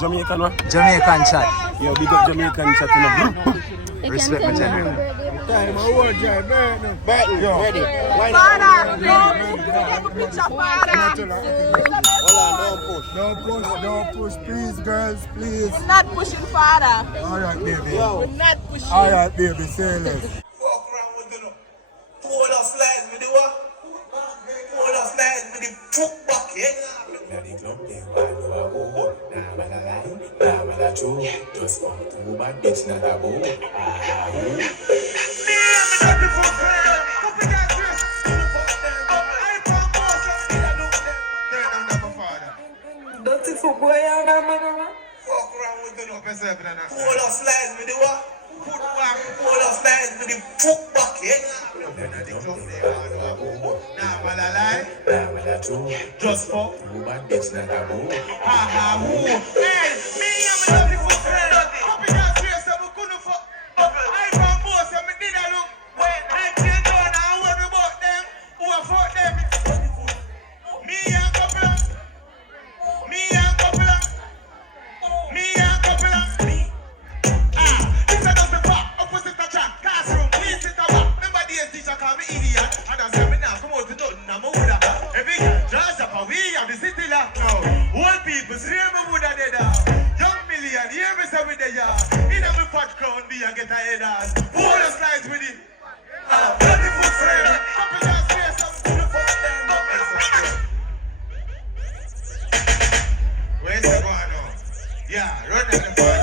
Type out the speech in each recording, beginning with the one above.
Jamaican what? Jamaican chat. Yo, big up Jamaican chat, you know. Respect my general. Time I want to battle. Ready? Father, no, take a picture, Father. Don't push, please, girls, please. We're not pushing, Father. Alright, baby. We're not pushing. Alright, baby, say less. Walk around with the pull up slides with the what? Pull up slides with the foot bucket. Now the club they want to a go. Nah man a lie, nah man a true. Just come to bad bitch not a go. Don't you fuck boy, man. Walk around with the pull up slides with the what? Pull up slides with the foot bucket. Now the club they want to a go. Nah man a lie, Nah man a true. just fuck. To bad bitch not a go. Ha ha who? Hey, me and my lovely foot friend. Copy that face, so we couldn't fuck. I found boss and me did a look. I came down and I worry about them. Who I fuck them? Me and couple. Me and couple. Me and couple. This is just the fuck. Opposite the track. Classroom. Please sit a walk. Remember the teacher call me idiot. And I say me now come out to nothing. I'm a woulda. Every girl just up a we have the city locked now. Old people see me woulda dead. Young million hear me say we there. In a me fat crown me and get a head ass. Pull the slides with it. Bloody foot friend. Couple just face some to the fuck them. Where's the going on? Yeah, run down the front.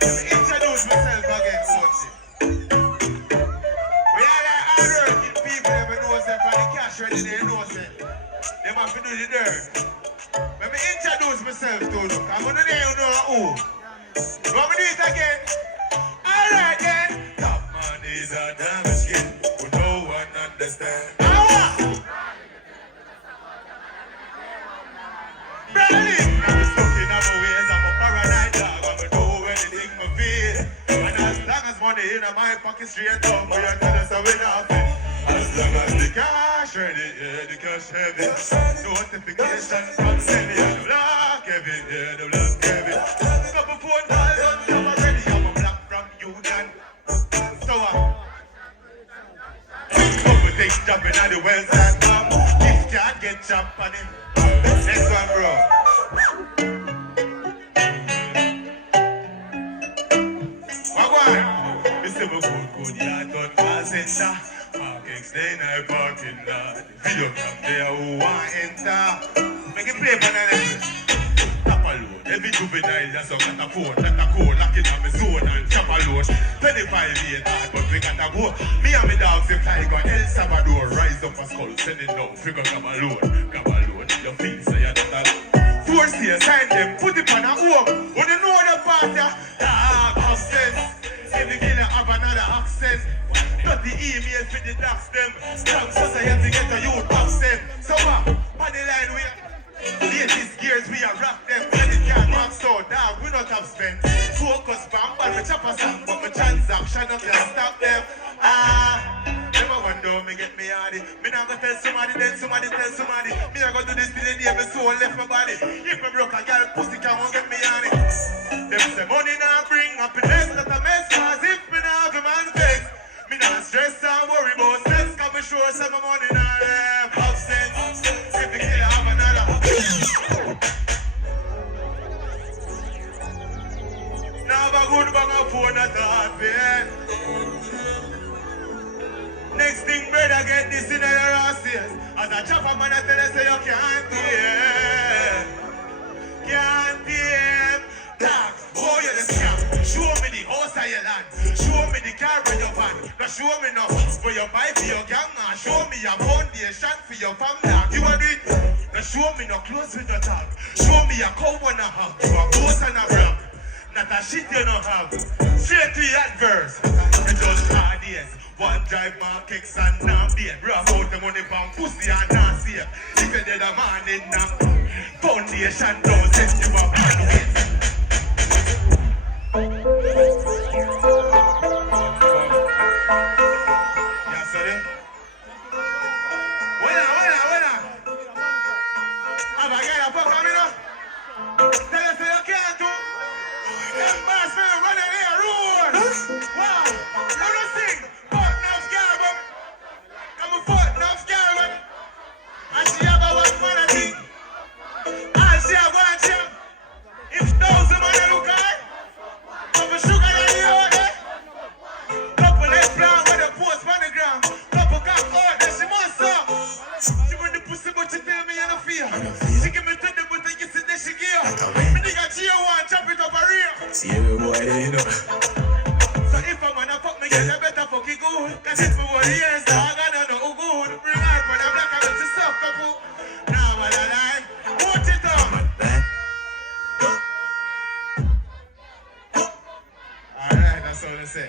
Let me introduce myself again, coach. We are the hard-working people that we know say for the cash ready, they know say. They have to do the dirt. Let me introduce myself to them. I'm gonna know you know who. You want me to do it again? Alright then. Top man is a damn skin who no one understand. Brother, I'm stuck in other ways. I'm a paranoid dog. I'm a do anything I feel. And as long as money in my pocket straight up, we are tell us how we nothing. As long as the cash ready, yeah, the cash heavy. Notification from Sally and the Black Kevin, yeah, the Black Kevin. Couple phone calls on top already. I'm a black from Union. So couple things jumping at the wells and come. This can't get chopped on him. Next one, bro. Wagwan. Mr. Good, yeah, don't call center. Parking stay in the parking lot. Video cam there who want enter. Make it play for the next. Tap a load. Every juvenile that's on got a phone. Let a code, lock it on my zone and chop a load. 25 years hard, but we got to go. Me and my dogs, the tiger, El Salvador. Rise up a skull, send it down. Figure come alone. Your feet say you're not a force here, sign them, put it on a home. When you know the part, yeah, accent. Every killer have another accent. Got the email for the docs them. Strong society get a youth accent. So what? On the line we latest gears we are rock them. When it can't rock so dog, we not have spent. Focus bam, but we chop a song, but my transaction up here stop them. Never wonder me get me hardy. Me not gonna tell somebody, then somebody tell somebody. Me not gonna do this till the day my soul left my body. If me broke a girl pussy can't get me hardy. Them say money not bring happiness, not a mess. Cause if me not have a man face, me not stress and worry about sex. Cause me sure some money not have sense. Every killer have another. Now have a good bag of phone that's hard pain. Next thing, brother, get this in your ass. As a chopper man, I tell you, say you can't hear. Can't hear. Dog, oh, you're the scam. Show me the house of your land. Show me the car in your van. Now show me no for your bike, for your gang. Show me your foundation for your family. You want it? Now show me no clothes with your tag. Show me a cow and a hog. You a ghost and a rap. Not a shit you don't have. Straight to your adverse. You just hard yes. One drive my kicks and now beer. Rough out the money from pussy and now see it. If you did a man in now, foundation don't set you up and wait. Yeah, sorry. Winner. Have I got a fuck on me now? Tell us you Wow, you don't sing. Fuck enough girl, but I'm a fuck enough girl, but and she have a one man a thing. And she have one chip. If 1,000 man a look at, couple sugar in the oil, eh? Couple leg plan with a post on the ground. Couple cock out there, she must up. She want the pussy, but she tell me I don't fear. She give me to the but you see that she give. Me nigga cheer one, chop it up a rear. See every boy there, you know. So if a man a fuck me, get a better fuck it good. Cause it's for 1 year, dog, I don't know who good. Bring out for the black and the soft couple. Now man alive, put it up. Alright, that's all I say.